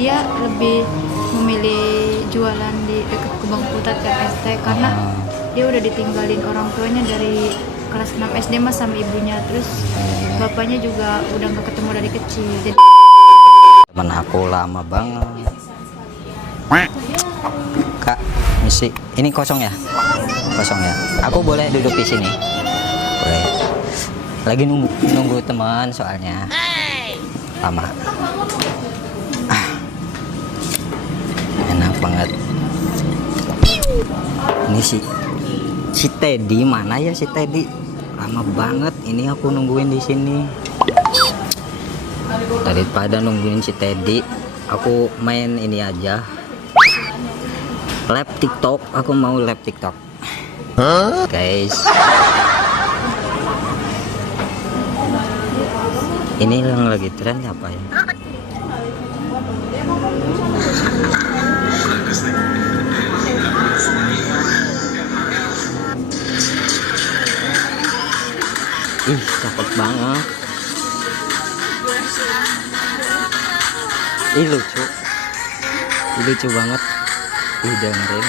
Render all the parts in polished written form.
dia lebih memilih jualan di dekat Kebang Putat KST karena dia udah ditinggalin orang tuanya dari kelas 6 SD mas sama ibunya, terus bapaknya juga udah nggak ketemu dari kecil. Jadi teman aku lama banget. Kak, misi ini kosong ya? Kosong ya. Aku boleh duduk di sini? Boleh. Lagi nunggu teman soalnya. Lama. Enak banget. Ini si Teddy mana ya si Teddy? Lama banget ini aku nungguin di sini. Daripada nungguin si Teddy, aku main ini aja. Live TikTok, aku mau live TikTok. Guys. Ini yang lagi tren apa ya? Ih, cakep banget. Ih, lucu. Ih, lucu banget. Ih, dengerin.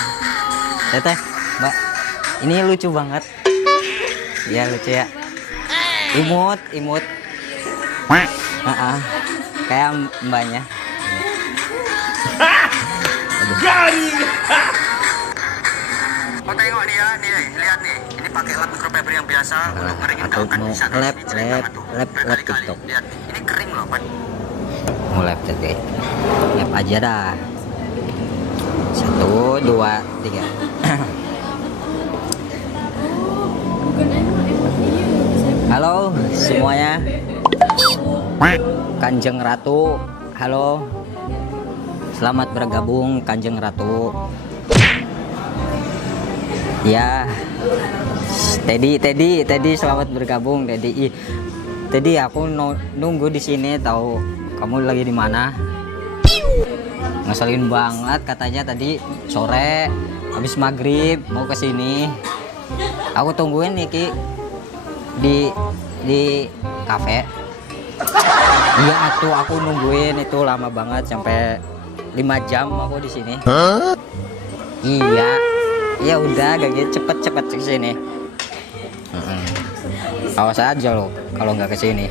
Teteh, Mbak. Ini lucu banget. Ya, lucu ya. Imut. Kayak mbaknya. Garing. Kau tengok nih ya, nih, lihat nih. Ini pakai lap microfiber yang biasa untuk Aku mengeringkan mau lab TikTok. Lihat, ini kering loh, Pak. Mau lab TikTok. Lab aja dah. 1, 2, 3. Halo semuanya. Kanjeng Ratu. Halo. Selamat bergabung Kanjeng Ratu. Ya. Teddy selamat bergabung Teddy. Teddy aku nunggu di sini, tahu kamu lagi di mana? Ngeselin banget katanya tadi sore habis maghrib mau ke sini. Aku tungguin nih Ki di kafe. Iya aku nungguin itu lama banget sampai 5 jam aku di sini. Iya. Ya udah gak cepet ke sini. Awas aja lo kalau nggak ke sini.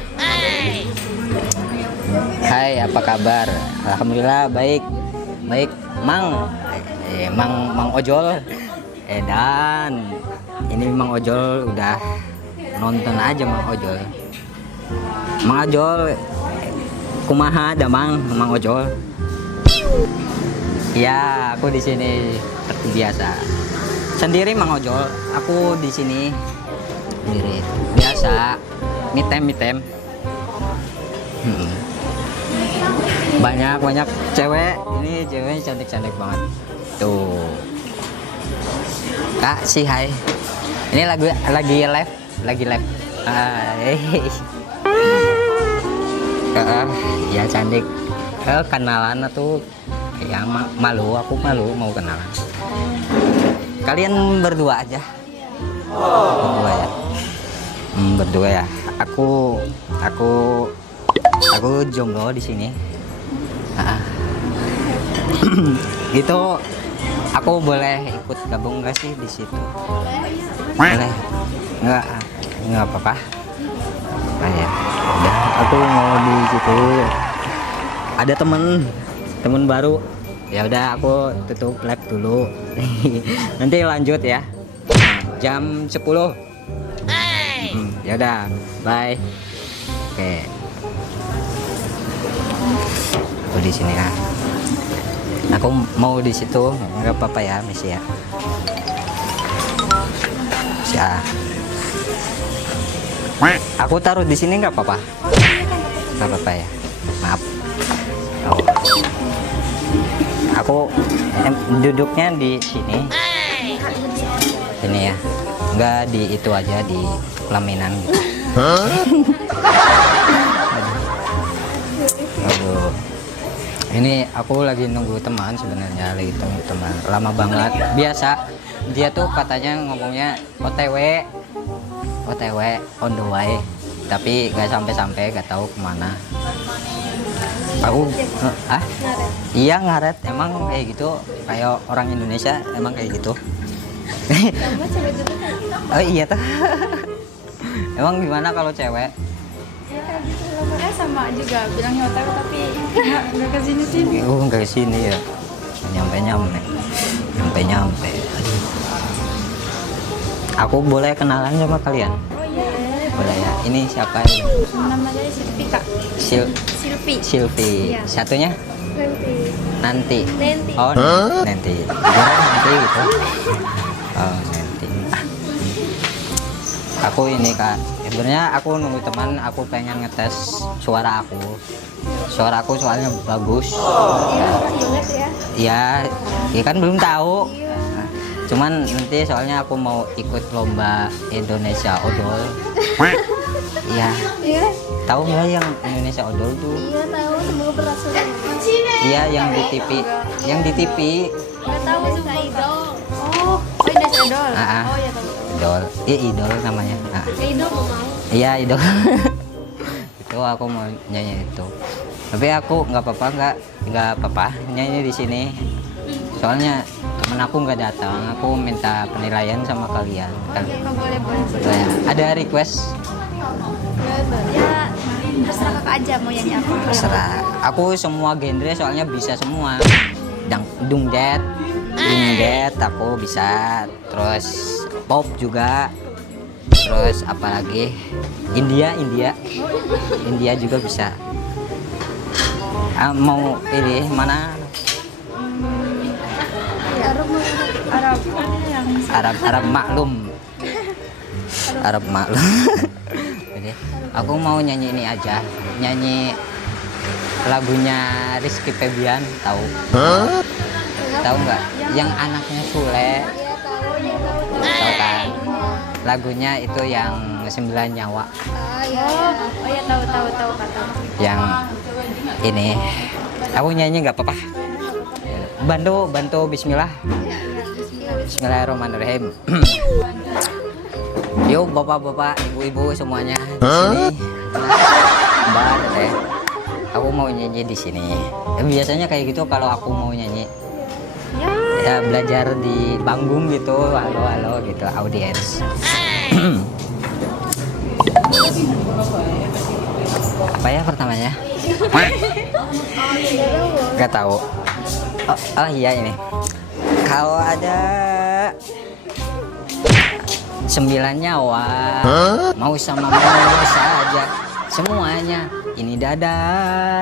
Hai, apa kabar? Alhamdulillah baik. Mang Ojol. Dan ini Mang Ojol udah nonton aja Mang Ojol. Mang Ojol kumaha ada Mang Ojol. Ya, aku di sini seperti biasa. Sendiri Mang Ojol, aku di sini sendiri. Biasa, me time. Banyak cewek. Ini cewek cantik banget. Tuh. Kak, si hai. Ini lagi live. Ya cantik. Kenalan tuh ya aku malu mau kenalan. Kalian berdua aja. Berdua ya. Berdua ya. Aku jomblo di sini. Itu aku boleh ikut gabung gak sih di situ? Boleh. Enggak apa-apa. Ya. Udah, aku mau di situ. Ada temen baru. Ya udah aku tutup live dulu. Nanti lanjut ya. Jam 10. Ya udah, bye. Oke. Aku di sini ya. Aku mau di situ, nggak apa-apa ya, misi ya. Ya. Aku taruh di sini nggak apa-apa. Nggak apa-apa ya. Maaf. Oh. Aku duduknya di sini. Sini ya. Nggak di itu aja di pelaminan gitu. Aduh. Ini aku lagi nunggu teman sebenarnya, lagi tunggu teman lama banget. Biasa dia tuh katanya ngomongnya OTW on the way, tapi nggak sampai-sampai, nggak tahu kemana. Aku iya ngaret, emang kayak gitu, kayak orang Indonesia emang kayak gitu. Oh iya tuh. Emang gimana kalau cewek? Ya kayak gitu lamarnya sama juga bilangnya otak tapi nggak ke sini. Nggak kesini ya. Nyampe. Aduh. Aku boleh kenalan sama kalian? Oh iya. Boleh ya. Ini siapa ini? Namanya Silvi kak. Silvi. Silvi. Iya. Satunya? Nanti. Nanti. Oh, nanti. Kira nanti gitu. Oh, nanti. Aku ini kak. Sebenarnya aku nunggu teman. Aku pengen ngetes suara aku. Suara aku soalnya bagus. Iya banget ya. Iya, ya kan belum tahu. Nah, cuman nanti soalnya aku mau ikut lomba Indonesia Idol. Iya. Iya. Tahu nggak yang Indonesia Idol tuh? Iya tahu semoga berhasil. Iya, yang di TV. Yang di TV. Nggak tahu suka idol. Oh Indonesia Idol. Ah. Oh iya tahu. Idol. Iya, Idol namanya. Nah, Idol mau. iya, Idol. Itu aku mau nyanyi itu. Tapi aku nggak apa-apa nyanyi di sini. Soalnya temen aku nggak datang. Aku minta penilaian sama kalian. Kan. Boleh. Ya, ada request? Ya terserah kakak aja mau nyanyi apa. Terserah. Aku semua genre soalnya bisa semua. Dungdet, indie aku bisa. Terus pop juga. Terus apalagi India juga bisa. Mau pilih mana? Arab maklum. Jadi, aku mau nyanyi ini aja. Nyanyi lagunya Rizky Febian, tahu? Tahu nggak? Yang anaknya Sule. Tahu kan? Lagunya itu yang 9 nyawa. Oh iya tahu kata. Yang ini aku nyanyi nggak apa-apa. Bantu Bismillah. Bismillahirrahmanirrahim. Yuk bapak-bapak, ibu-ibu semuanya di sini. Mbak, aku mau nyanyi di sini. Biasanya kayak gitu kalau aku mau nyanyi. Ya belajar di panggung gitu, halo gitu, audiens. Apa ya pertamanya? Gak tahu. Oh iya ini. Kalau ada 9 nyawa, mau sama mau saja semuanya. Ini dada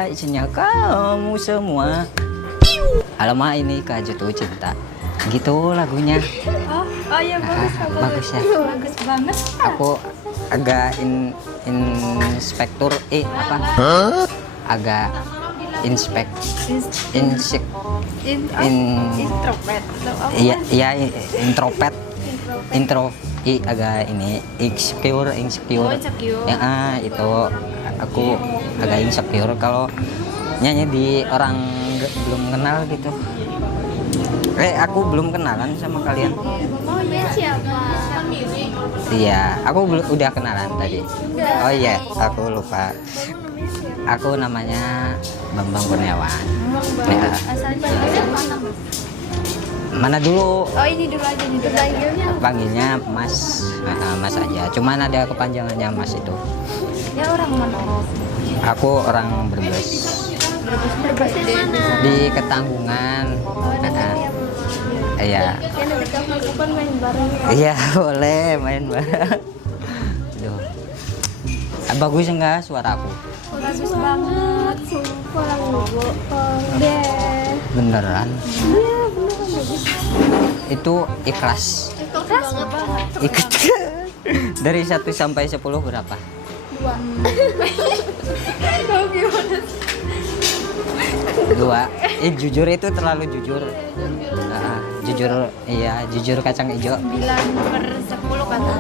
isinya kamu semua. Alamak ini Kak Jatuh Cinta. Gitu lagunya. Oh iya Bagus ya. Bagus banget. Aku agak inspektur agak introvert. Iya introvert agak ini insecure. Ya itu aku agak insecure kalau nyanyi di orang belum kenal gitu. Aku belum kenalan sama kalian. Oh iya siapa? Iya, aku udah kenalan tadi. Oh iya, aku lupa. Aku namanya Bambang Kurniawan. Ya. Asalnya mana? Mana dulu? Oh ini dulu aja nih panggilnya. Panggilnya Mas. Mas aja. Cuman ada kepanjangannya Mas itu. Ya orang mana? Aku orang Brebes. Brebes di mana? Di Ketanggungan. Iya. Ya nanti kapan main bareng ya? Iya, boleh main bareng. Aduh. Bagus enggak suara aku? Bagus banget. Sumpah logo. Deh. Beneran? Iya beneran bagus. Itu ikhlas. Ikhlas banget. Ikut. Dari 1 sampai 10 berapa? 2. Kau gimana? 2. Jujur itu terlalu jujur. Jujur, iya jujur kacang hijau. 9/10 kata.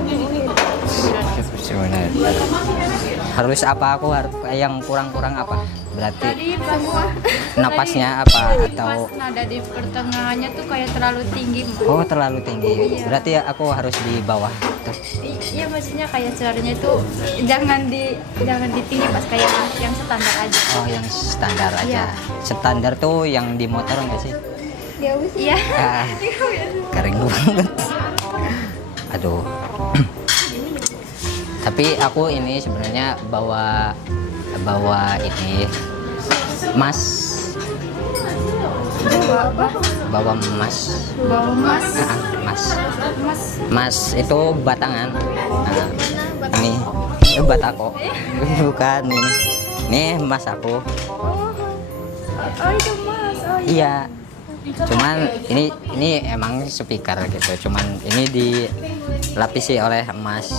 Harus apa aku harus yang kurang-kurang apa? berarti Tadi pas napasnya apa tadi atau pas nada di pertengahannya tuh kayak terlalu tinggi. oh terlalu tinggi. Iya. Berarti ya aku harus di bawah tuh. Iya maksudnya kayak suaranya itu jangan di tinggi pas kayak yang standar aja. Oh yang standar aja. Iya. Standar tuh yang di motor enggak sih? Iya. Ah, kering banget. Aduh. Tapi aku ini sebenarnya bawa ini emas, bawa emas. Bawa emas. Emas. Emas. Emas itu batangan. Nah, ini itu batako. Bukan ini. Nih emas aku. Oh itu emas. Oh Iya. Cuman ini emang speaker gitu. Cuman ini dilapisi oleh emas.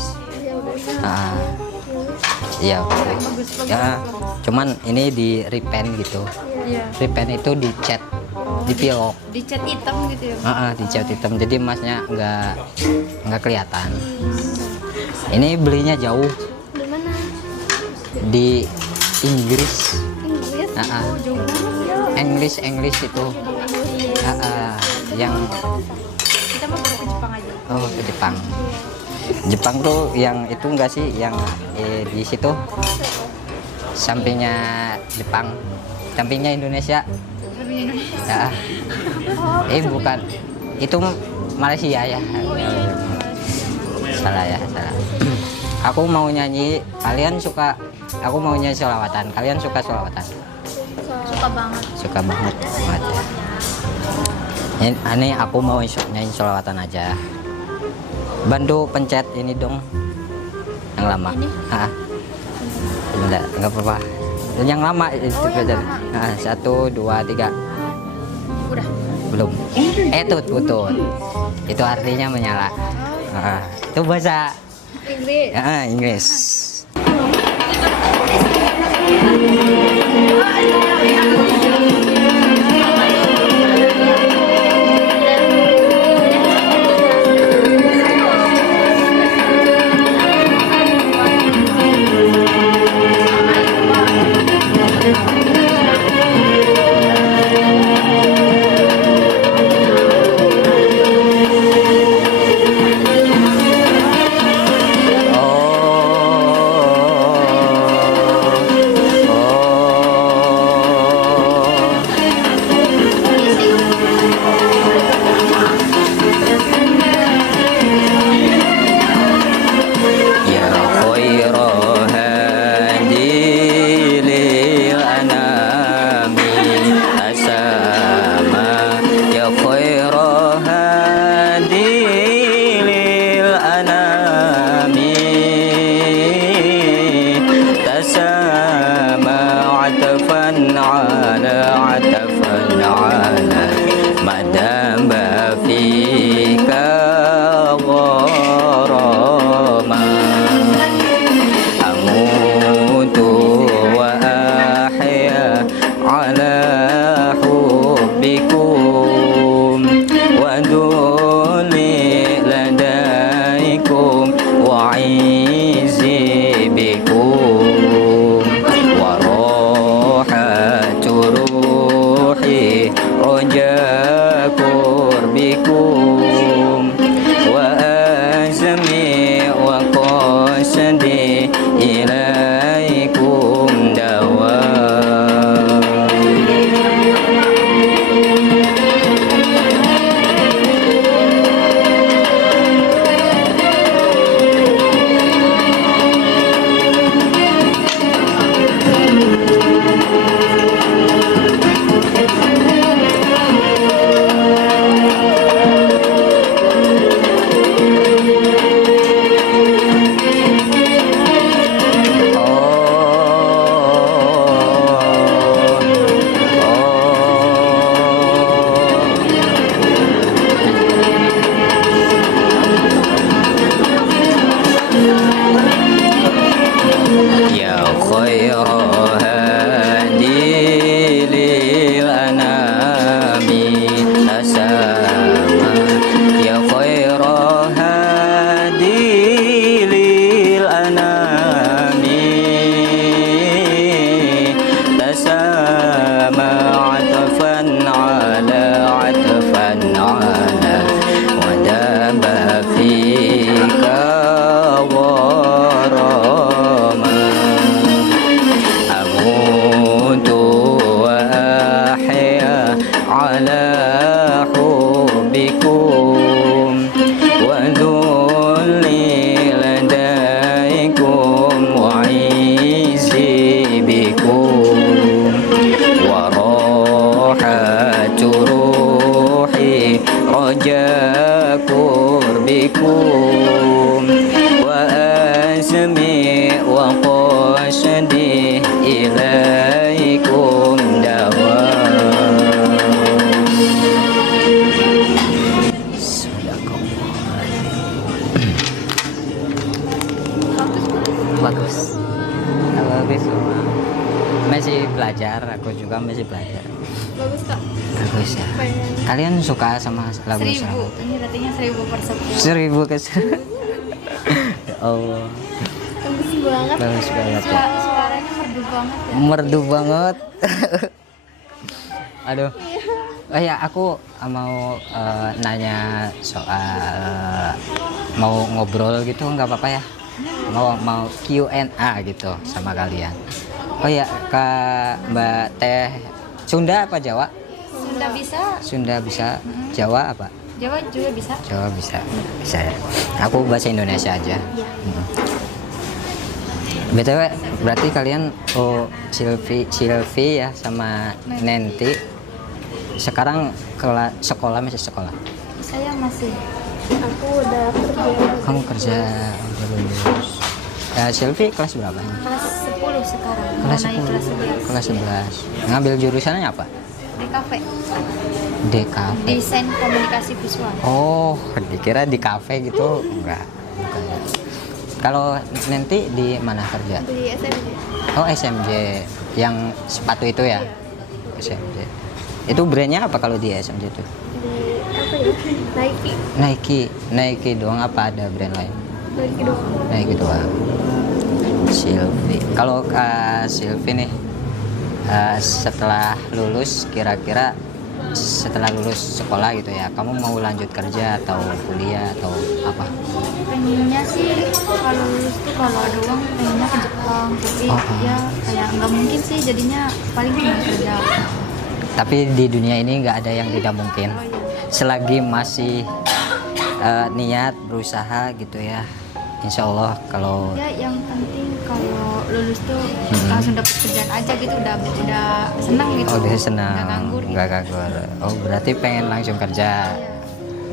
Iya. bagus. Ya. Cuman ini di repaint gitu. Iya. Repaint itu dicat, dipilok. Dicat hitam gitu ya. Dicat hitam. Jadi emasnya nggak kelihatan. Ini belinya jauh Di mana? di Inggris. Inggris. Oh, jauh banget ya. English itu. Yang Kita mau ke Jepang aja. oh ke Jepang. Jepang tuh yang itu enggak sih yang di situ sampingnya Jepang, sampingnya Indonesia. Lebih Indonesia. Ya. Bukan, itu Malaysia ya. Salah ya, salah. Aku mau nyanyi, aku mau nyanyi sholawatan. Kalian suka sholawatan? Suka banget. Suka banget ya. Ini aku mau nyanyi sholawatan aja. Bantu pencet ini dong, yang lama. Ini? Enggak apa-apa. Yang lama itu pencet. 1, 2, 3. Udah. Belum. Tutut. Itu artinya menyala. Itu bahasa Inggris. Inggris. على حبكم وذلي لديكم وعيزي بكم وراحة روحي رجاء قربكم وأسمي وقصدي إليكم دوام. Bagus. Bagus. Masih belajar, aku juga masih belajar. Bagus kak. Bagus ya. Kalian suka sama lagu 1000. Sarawak? Ini ratingnya 1000/10. 1000 ke Ya Allah, Bagus banget. bagus banget ya. Suaranya merdu banget ya. Merdu banget. Aduh. Oh ya, aku mau nanya soal mau ngobrol gitu, nggak apa-apa ya? Mau Q&A gitu sama kalian. Oh ya, Kak Mbak Teh, Sunda apa Jawa? Sunda bisa, Sunda bisa, Jawa apa? Jawa juga bisa. Jawa bisa, bisa ya. Aku bahasa Indonesia aja. Iya. BTW, berarti kalian Silvi ya sama Nenti sekarang sekolah masih sekolah. Saya masih. Aku udah kerja. Kamu kerja udah lulus. Silvi kelas berapa? Kelas 10 sekarang. Kelas Mau naik 10. kelas 11. Kelas 11. Ngambil jurusannya apa? Di kafe. DKV. Desain komunikasi visual. Oh, dikira di kafe gitu. Enggak, bukan. Kalau nanti di mana kerja? Di SMJ. Oh, SMJ yang sepatu itu ya? SMJ. Itu brandnya apa kalau di SMJ itu? Di apa ya? Nike. Nike. Nike doang apa ada brand lain? Nike doang. Nike doang. Silvi. Kalau Kak Silvi nih setelah lulus kira-kira setelah lulus sekolah gitu ya, kamu mau lanjut kerja atau kuliah atau apa? Pengennya sih kalau lulus tuh kalau ada uang pengennya ke Jepang, tapi ya kayak nggak mungkin sih, jadinya paling cuma kerja. Tapi di dunia ini nggak ada yang tidak mungkin. Oh iya. Selagi masih niat berusaha gitu ya, insya Allah kalau Ya yang penting kalau lulus tuh langsung dapat kerjaan aja gitu, udah senang gitu. oh dia senang Nggak nganggur. nggak nganggur. Oh berarti pengen langsung kerja,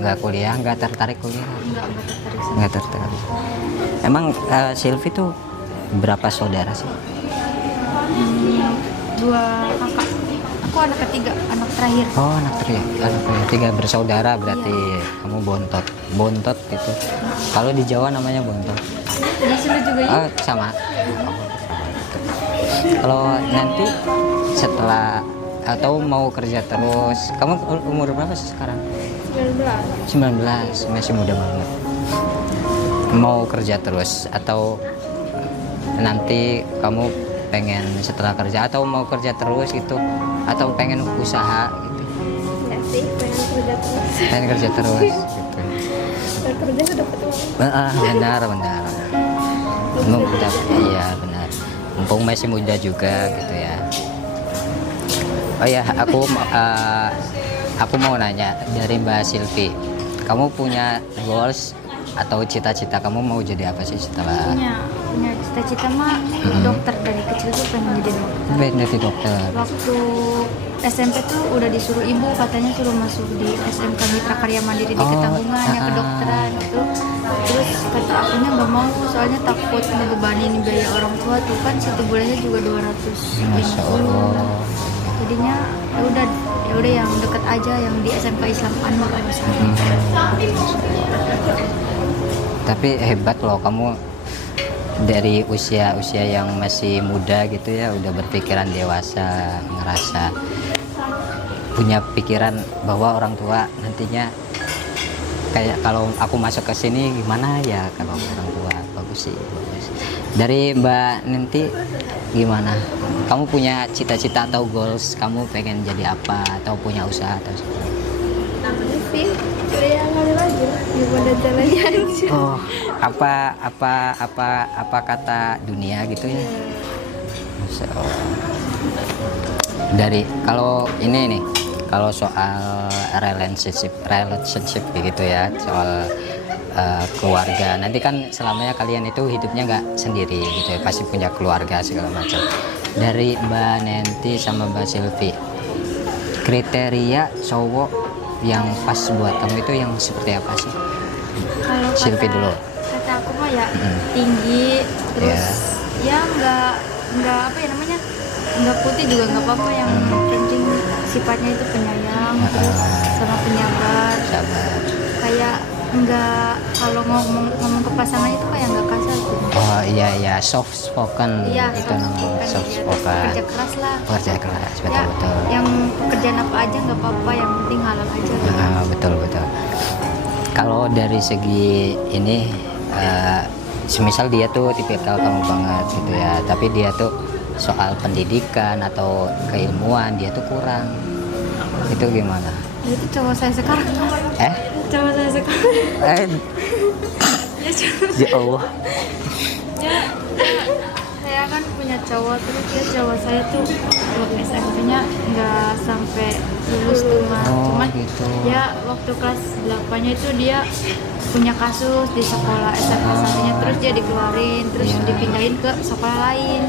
nggak kuliah, nggak tertarik kuliah, Nggak tertarik sama. nggak tertarik. Emang Silvi tuh berapa saudara sih? 2 kakak. Aku anak ketiga, anak terakhir. Oh anak tiga bersaudara berarti. Kamu bontot gitu. Kalau di Jawa namanya bontot. Di sini juga ya. Oh sama. Kalau nanti setelah atau mau kerja terus, kamu umur berapa sih sekarang? 19, masih muda banget. Mau kerja terus atau nanti kamu pengen setelah kerja atau mau kerja terus gitu atau pengen usaha gitu? Ya sih, pengen kerja terus. Pengen kerja terus gitu. Kerja sudah dapat uang. Benar. Iya benar. Mumpung masih muda juga gitu ya. Oh ya, aku mau nanya dari Mbak Silvi. Kamu punya goals atau cita-cita kamu mau jadi apa sih setelah Punya cita-cita mah dokter, dari kecil tuh pengen jadi dokter. pengen jadi dokter? Waktu SMP tuh udah disuruh ibu, katanya suruh masuk di SMK Mitra Karya Mandiri di Ketanggungan ya, kedokteran gitu. Terus kata akunya nggak mau, soalnya takut ngebebanin biaya orang tua tuh kan, 1 bulannya juga 200. Masya Allah. Jadinya ya udah yang deket aja, yang di SMK Islam Anwar misalnya. Tapi hebat loh kamu, dari usia yang masih muda gitu ya udah berpikiran dewasa, ngerasa punya pikiran bahwa orang tua nantinya kayak kalau aku masuk ke sini gimana ya kalau orang tua. Bagus sih, bagus. Dari Mbak Nenti gimana? Kamu punya cita-cita atau goals, kamu pengen jadi apa atau punya usaha atau seperti? Sih, ya ngalir aja, gimana jalannya aja. Oh, apa kata dunia gitu ya? Masya Allah. Dari kalau ini nih, Kalau soal relationship begitu ya, soal keluarga, nanti kan selamanya kalian itu hidupnya nggak sendiri gitu ya, pasti punya keluarga segala macam. Dari Mbak Nenti sama Mbak Silvi, kriteria cowok yang pas buat kamu itu yang seperti apa sih? Kalau Silvi dulu. kata aku mah ya tinggi, terus ya nggak apa ya namanya, nggak putih juga nggak apa-apa, yang penting sifatnya itu penyayang, terus sama penyabar, Sabar. kayak nggak, kalau ngomong ke pasangan itu kayak nggak kasar tuh. Oh iya iya, soft spoken Iya, itu namanya soft ya, terus spoken. kerja keras lah. Kerja keras, Ya, betul betul. yang kerjaan apa aja nggak apa-apa, yang penting halal aja gitu. Betul betul. Kalau dari segi ini, semisal dia tuh tipikal kamu banget gitu ya, tapi dia tuh soal pendidikan atau keilmuan dia tuh kurang, itu gimana? Itu cowok saya sekarang. Cowok saya sekarang. Ya Allah. Ya, saya kan punya cowok, terus dia cowok saya tuh waktu SMP-nya nggak sampai lulus tuh mah. Oh, Cuman gitu. ya waktu kelas 8-nya itu dia punya kasus di sekolah SMP satunya, terus dia dikeluarin, terus Iya. dipindahin ke sekolah lain.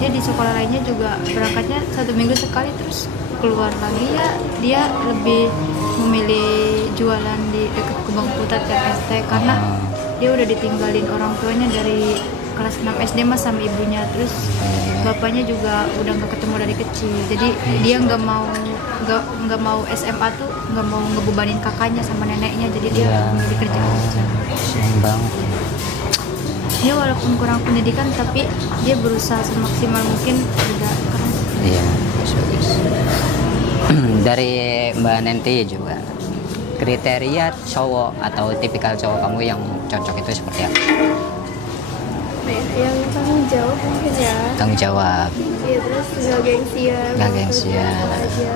Dia di sekolah lainnya juga berangkatnya 1 minggu sekali, terus keluar lagi. Ya dia lebih memilih jualan di dekat Kebang Putat KST karena dia udah ditinggalin orang tuanya dari kelas 6 SD mas sama ibunya, terus bapaknya juga udah nggak ketemu dari kecil, jadi dia nggak mau SMA tuh, nggak mau ngebebanin kakaknya sama neneknya, jadi dia memilih kerja aja. Seimbang. Dia walaupun kurang pendidikan tapi dia berusaha semaksimal mungkin, udah keren. Iya, bagus. Dari Mbak Nenti juga, kriteria cowok atau tipikal cowok kamu yang cocok itu seperti apa? Yang tanggung jawab mungkin ya. Tanggung jawab, Iya, terus nggak gengsian. nggak gengsian. Apa aja.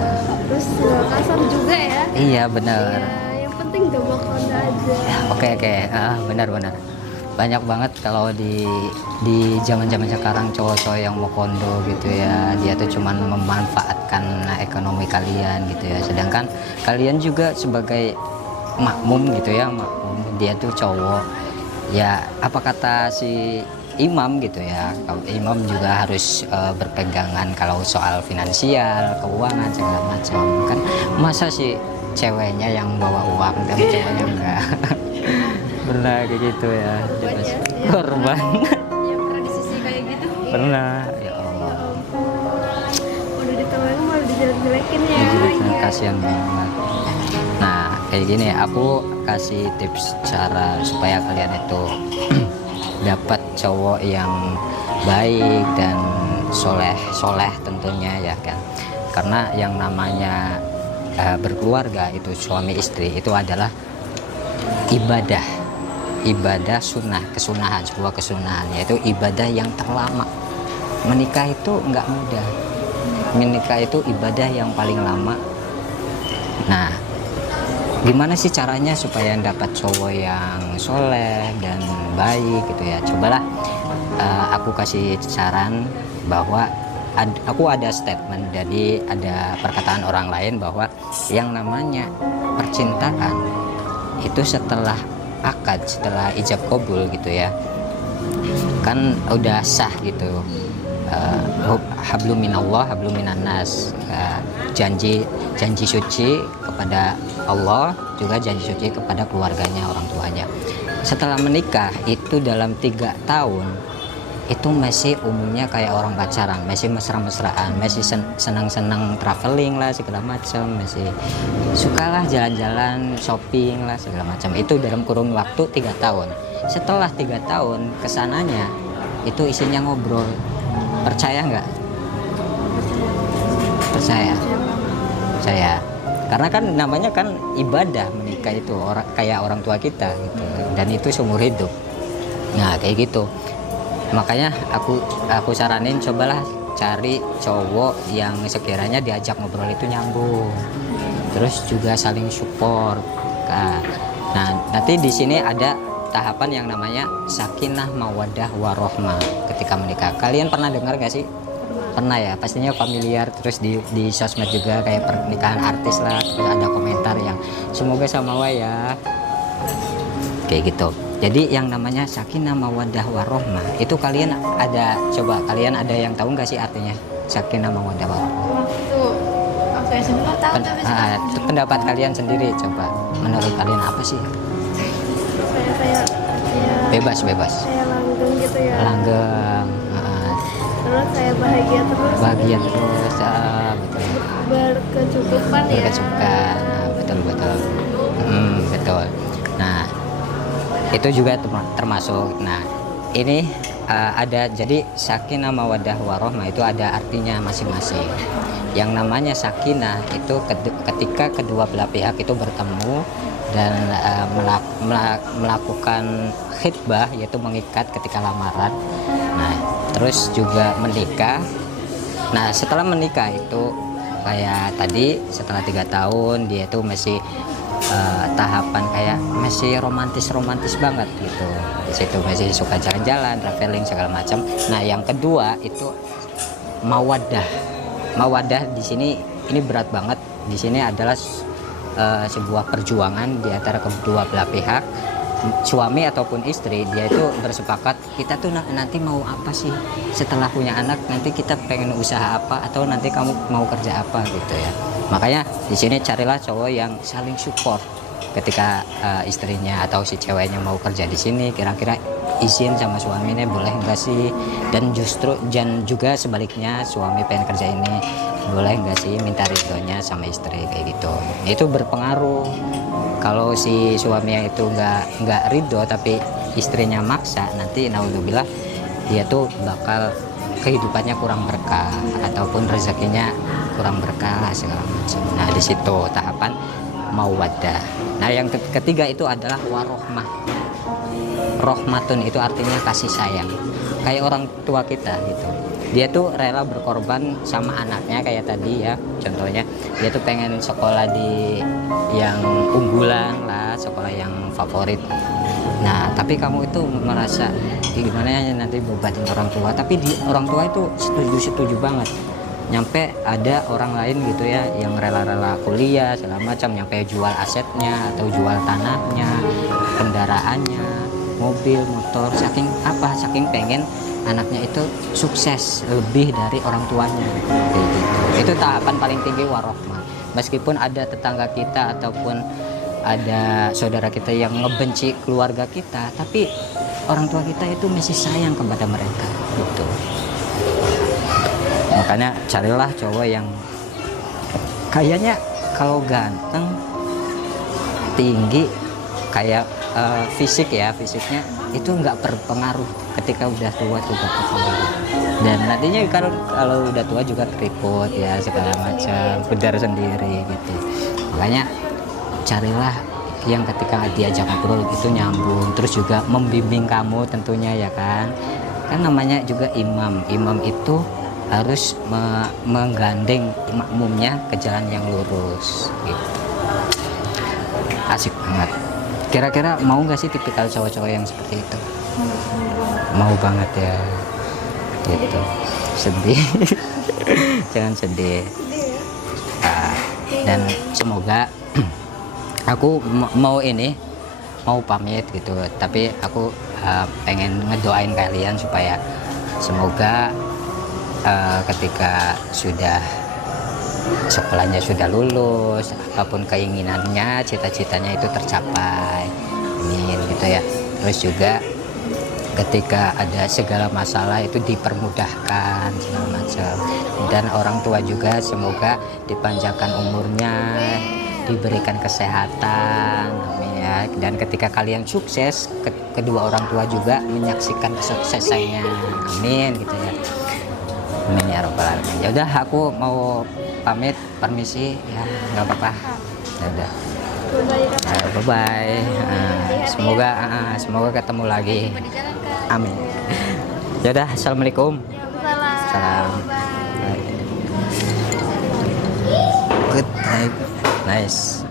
Terus nggak kasar juga ya. Iya benar. Ya, yang penting gak bakal aja. Oke, benar. Banyak banget kalau di zaman-zaman sekarang cowok-cowok yang mau kondo gitu ya, dia tuh cuman memanfaatkan ekonomi kalian gitu ya, sedangkan kalian juga sebagai makmum gitu ya, makmum, dia tuh cowok ya, apa kata si imam gitu ya, kalau imam juga harus berpegangan kalau soal finansial, keuangan segala macam kan. Masa sih ceweknya yang bawa uang dan cowoknya enggak? Pernah kayak gitu ya, korban. Yang pernah di sisi kayak gitu. Pernah, ya Allah, Udah ditolongin malah dijelek-jelekin ya. jadi kasihan banget. Nah kayak gini, aku kasih tips cara supaya kalian itu dapat cowok yang baik dan soleh tentunya ya kan, karena yang namanya berkeluarga itu suami istri itu adalah ibadah sunnah, kesunahan, sebuah kesunahan, yaitu ibadah yang terlama. Menikah itu nggak mudah, menikah itu ibadah yang paling lama. Nah gimana sih caranya supaya dapat cowok yang soleh dan baik gitu ya, cobalah aku kasih saran bahwa aku ada statement, jadi ada perkataan orang lain bahwa yang namanya percintaan itu setelah akad, setelah ijab kabul gitu ya, kan udah sah gitu, hablum minallah hablum minannas, janji suci kepada Allah, juga janji suci kepada keluarganya, orang tuanya. Setelah menikah itu dalam 3 tahun itu masih umumnya kayak orang pacaran, masih mesra-mesraan, masih senang-senang traveling lah segala macam, masih sukalah jalan-jalan, shopping lah segala macam. Itu dalam kurun waktu 3 tahun. Setelah 3 tahun kesananya itu isinya ngobrol. Percaya nggak? Percaya. Karena kan namanya kan ibadah menikah itu, kayak orang tua kita gitu, dan itu seumur hidup. Nah kayak gitu. Makanya aku saranin cobalah cari cowok yang sekiranya diajak ngobrol itu nyambung, terus juga saling support. Nah nanti di sini ada tahapan yang namanya sakinah mawaddah warohmah ketika menikah. Kalian pernah dengar gak sih Pernah ya, pastinya familiar. Terus di sosmed juga kayak pernikahan artis lah, terus ada komentar yang semoga samawa ya, kayak gitu. Jadi yang namanya sakinah mawaddah warohmah itu kalian ada yang tahu nggak sih artinya sakinah mawaddah warohmah? Waktu SMP tahu tapi sekarang Pendapat kalian sendiri, coba menurut kalian apa sih? Kayak Bebas kayak langgeng gitu ya. langgeng, Terus saya bahagia terus. bahagia terus, betul. Berkecukupan ya. Berkecukupan, betul. Betul. Nah itu juga termasuk. Nah ini ada, jadi sakinah mawaddah warohmah itu ada artinya masing-masing. Yang namanya sakinah itu ketika kedua belah pihak itu bertemu dan melakukan khitbah, yaitu mengikat ketika lamaran. Nah terus juga menikah. Nah setelah menikah itu kayak tadi, setelah 3 tahun dia itu masih tahapan kayak masih romantis banget gitu. Di situ masih suka jalan-jalan, traveling segala macam. Nah yang kedua itu mawaddah di sini ini berat banget. Di sini adalah sebuah perjuangan di antara kedua belah pihak, suami ataupun istri. Dia itu bersepakat, kita tuh nanti mau apa sih setelah punya anak, nanti kita pengen usaha apa, atau nanti kamu mau kerja apa gitu ya. Makanya di sini carilah cowok yang saling support ketika istrinya atau si ceweknya mau kerja di sini, kira-kira izin sama suaminya boleh enggak sih, dan juga sebaliknya suami pengen kerja ini boleh enggak sih, minta ridhonya sama istri kayak gitu. Itu berpengaruh. Kalau si suaminya itu nggak ridho tapi istrinya maksa, nanti naudzubillah dia tuh bakal kehidupannya kurang berkah ataupun rezekinya kurang berkah segala macam. Nah di situ tahapan mawaddah. Nah yang ketiga itu adalah warohmah. Rohmatun itu artinya kasih sayang, kayak orang tua kita gitu. Dia tuh rela berkorban sama anaknya, kayak tadi ya contohnya, dia tuh pengen sekolah di yang unggulan lah, sekolah yang favorit. Nah tapi kamu itu merasa gimana ya nanti bebanin orang tua, tapi orang tua itu setuju banget. Nyampe ada orang lain gitu ya yang rela-rela kuliah segala macam, nyampe jual asetnya atau jual tanahnya, kendaraannya, mobil, motor, saking pengen anaknya itu sukses lebih dari orang tuanya gitu. Itu tahapan paling tinggi warohmah. Meskipun ada tetangga kita ataupun ada saudara kita yang ngebenci keluarga kita, tapi orang tua kita itu masih sayang kepada mereka gitu. Makanya carilah cowok yang kayaknya kalau ganteng, tinggi, kayak fisiknya itu nggak berpengaruh ketika udah tua juga berpengaruh. Dan nantinya kalau udah tua juga keriput ya segala macam, pudar sendiri gitu. Makanya carilah yang ketika diajak ngobrol itu nyambung, terus juga membimbing kamu tentunya ya kan. Kan namanya juga imam itu harus menggandeng makmumnya ke jalan yang lurus gitu. Asik banget. Kira-kira mau nggak sih tipikal cowok-cowok yang seperti itu? Mau banget ya gitu. Sedih. Jangan sedih. Dan semoga aku mau pamit gitu, tapi aku pengen ngedoain kalian supaya semoga ketika sudah sekolahnya sudah lulus, apapun keinginannya, cita-citanya itu tercapai, amin gitu ya. Terus juga ketika ada segala masalah itu dipermudahkan segala macam, dan orang tua juga semoga dipanjangkan umurnya, diberikan kesehatan, amin ya. Dan ketika kalian sukses, kedua orang tua juga menyaksikan kesuksesannya, amin gitu ya, amin ya robbal alamin. Ya udah, aku mau pamit, permisi ya, nggak apa-apa. Ya udah, bye bye. Semoga ketemu lagi, amin. Ya udah, assalamualaikum. Salam. Good night. Nice.